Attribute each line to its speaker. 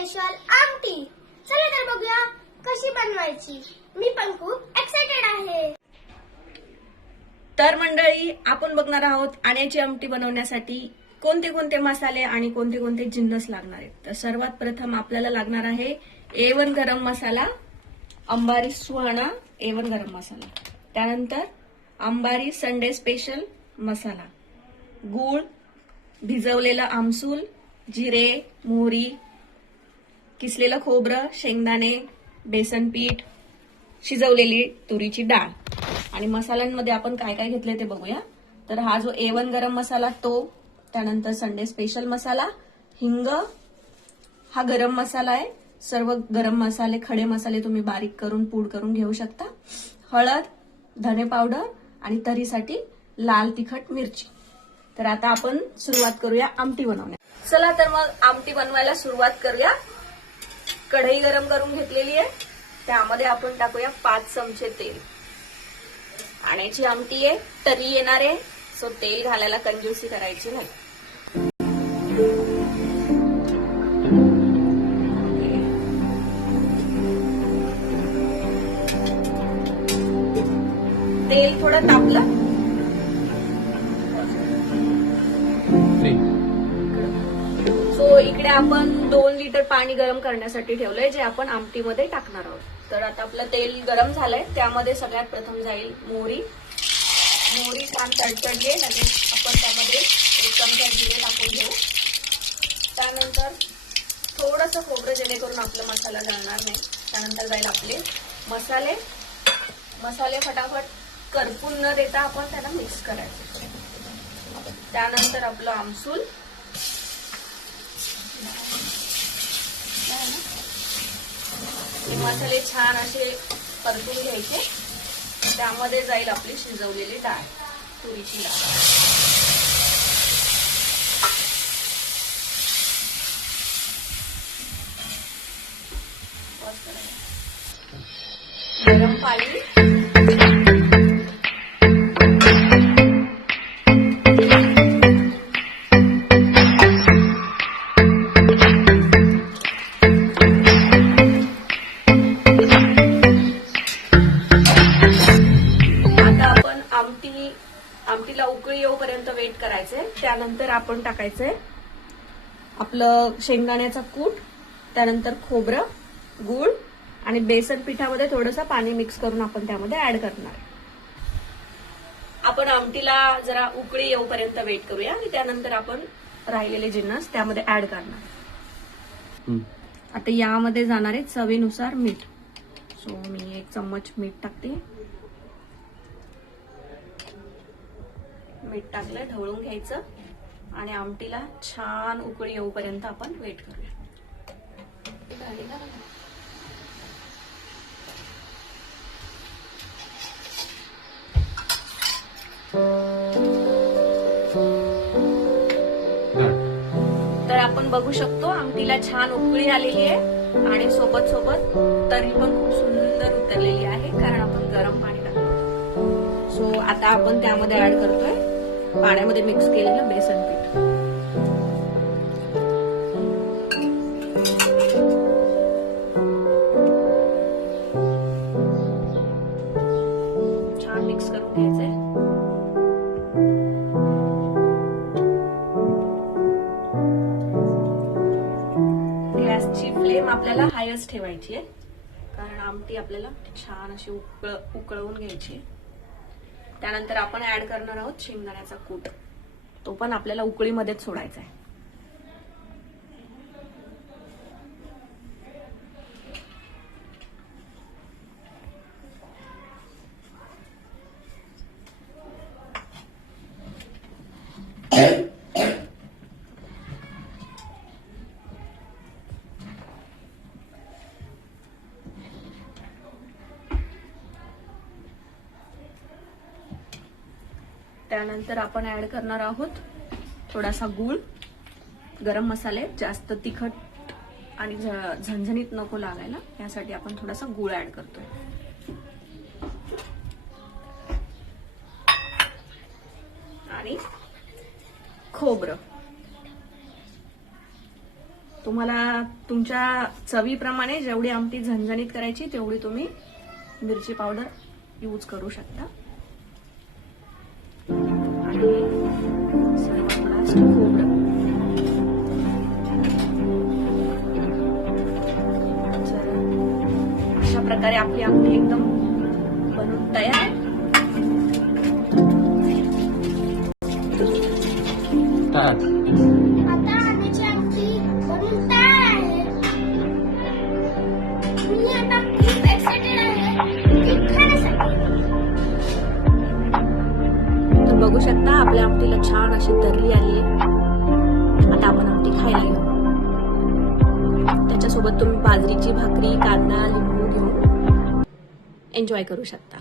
Speaker 1: Special आमटी. चला तर बघूया कशी बनवायची. मी पण खूप एक्साइटेड आहे.
Speaker 2: तर मंडळी आपण बघणार आहोत आण्याची आमटी बनवण्यासाठी कोणते कोणते मसाले आणि कोणते कोणते जिन्नस लागणार आहेत. तर सर्वात प्रथम आपल्याला लागणार आहे एवन गरम मसाला अंबारी सुहाणा एवन गरम मसाला. त्यानंतर अंबारी संडे स्पेशल मसाला. गूळ भिजवलेलं आमसूल जिरे मोहरी किसलेलं खोबरं शेंगदाणे बेसन पीठ शिजवलेली तुरीची डाळ. आणि मसाल्यांमध्ये आपण काय काय घेतले ते बघूया. तर हा जो एवन गरम मसाला तो त्यानंतर संडे स्पेशल मसाला हिंग हा गरम मसाला आहे. सर्व गरम मसाले खडे मसाले तुम्ही बारीक करून पूड करून घेऊ शकता. हळद धने पावडर आणि तरीसाठी लाल तिखट मिरची. तर आता आपण सुरुवात करूया आमटी बनवण्या चला तर मग आमटी बनवायला सुरुवात करूया. कढई गरम करून घेतलेली आहे. त्यामध्ये आपण टाकूया पाच चमचे तेल. आण्याची आमटी आहे तरी येणार आहे. सो तेल घालायला कंजूसी करायची नाही. तेल थोडं तापलं. आपण दोन लिटर पाणी गरम करण्यासाठी ठेवलंय जे आपण आमटीमध्ये टाकणार आहोत. तर आता आपलं तेल गरम झालंय. त्यामध्ये सगळ्यात प्रथम जाईल मोहरी. मोहरी छान तडतडली लगेच म्हणजे आपण त्यामध्ये एक चमचा जिरे टाकून घेऊ. त्यानंतर थोडंसं खोबरं जेणेकरून आपला मसाला जाणार नाही. त्यानंतर जाईल आपले मसाले. मसाले फटाफट करपून न देता आपण त्यांना मिक्स करायचं. त्यानंतर आपलं आमसूल. हे मसाले छान असे परतून घ्यायचे. त्यामध्ये जाईल आपली शिजवलेली डाळ तुरीची डाळ. आमटी आमटीला उकळी येऊपर्यंत वेट करायचंय त्यानंतर आपण टाकायचंय आपलं शेंगदाण्याचा कूट त्यानंतर खोबरं गूळ आणि बेसन पिठामध्ये थोडंसं पाणी मिक्स करून आपण त्यामध्ये ऍड करणार. आपण आमटीला जरा उकळी येऊपर्यंत वेट करूया आणि त्यानंतर आपण राहिलेले जिन्नस त्यामध्ये ऍड करणार. आता यामध्ये जाणार आहे चवीनुसार मीठ. सो मी एक चम्मच मीठ टाकते. मीठ टाकलं ढवळून घ्यायचं. आणि आमटीला छान उकळी येऊपर्यंत आपण वेट करूया. तर आपण बघू शकतो आमटीला छान उकळी आलेली आहे. आणि सोबत सोबत तरी पण खूप सुंदर उतरलेली आहे कारण आपण गरम पाणी टाकतो. सो आता आपण त्यामध्ये ऍड करतोय. पाण्यामध्ये मिक्स केलेलं बेसन पीठ. छान मिक्स करून घ्यायचंय. गॅसची फ्लेम आपल्याला हायच ठेवायची आहे कारण आमटी आपल्याला छान अशी उकळ उकळवून घ्यायची. आहे. त्यानंतर आपण ऍड करणार आहोत शेंगदाण्याचा कूट. तो पण आपल्याला उकळीमध्येच सोडायचा आहे. त्यानंतर आपण ऍड करणार आहोत थोडासा गूळ गरम मसाले जास्त तिखट आणि झणझणीत नको लागायला यासाठी आपण थोडासा गूळ ऍड करतोय. आणि खोबरं. तुम्हाला तुमच्या चवीप्रमाणे जेवढी आमटी झणझणीत करायची तेवढी तुम्ही मिरची पावडर यूज करू शकता. आपली आमटी एकदम
Speaker 1: बनून तयार आहे. मी आता खूप एक्साइटेड आहे. ती खाण्यासाठी.
Speaker 2: तर बघू शकता आपल्या आमटीला छान अशी तर्री आली. आहे आता आपण आमटी खायला घेऊ. त्याच्यासोबत तुम्ही बाजरीची भाकरी कांदा लिंबू एन्जॉय करू शकता.